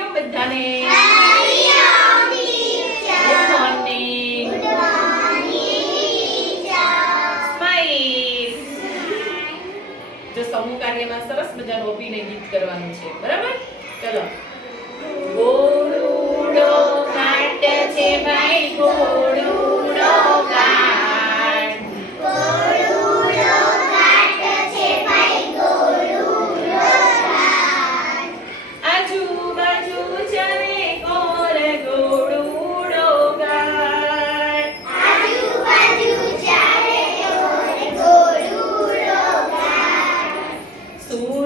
કેમ બધાને? જો સમૂહ કાર્યમાં સરસ મજાનું અભિનય ગીત કરવાનું છે બરાબર? ચલો.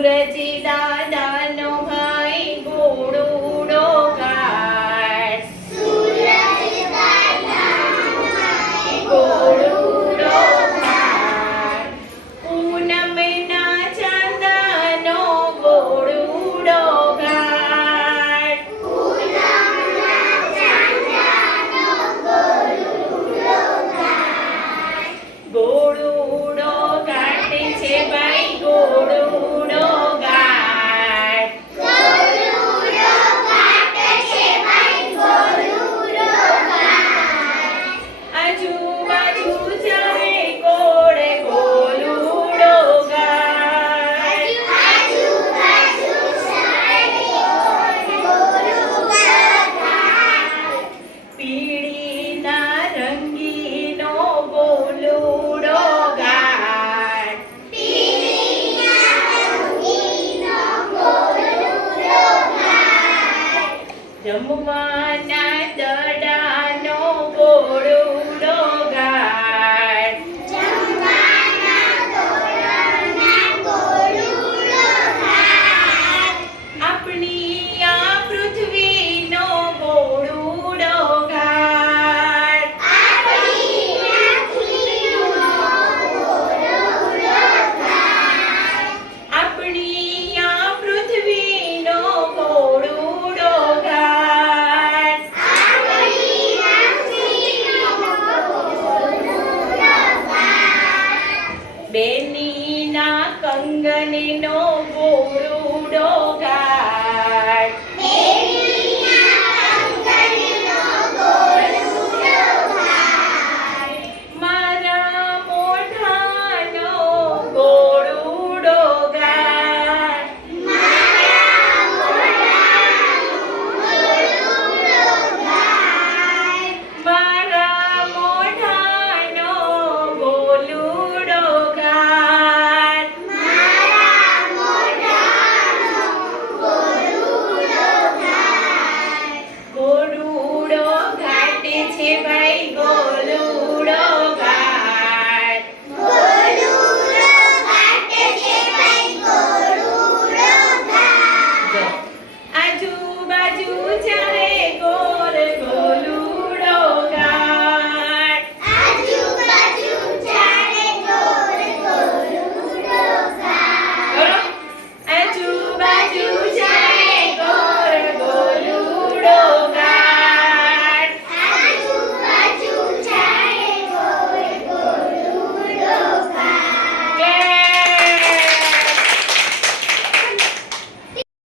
સુરજી દાદા જમવાના દડાનો ગોળુડો ગાય. આપણી Nino. Cheers, baby.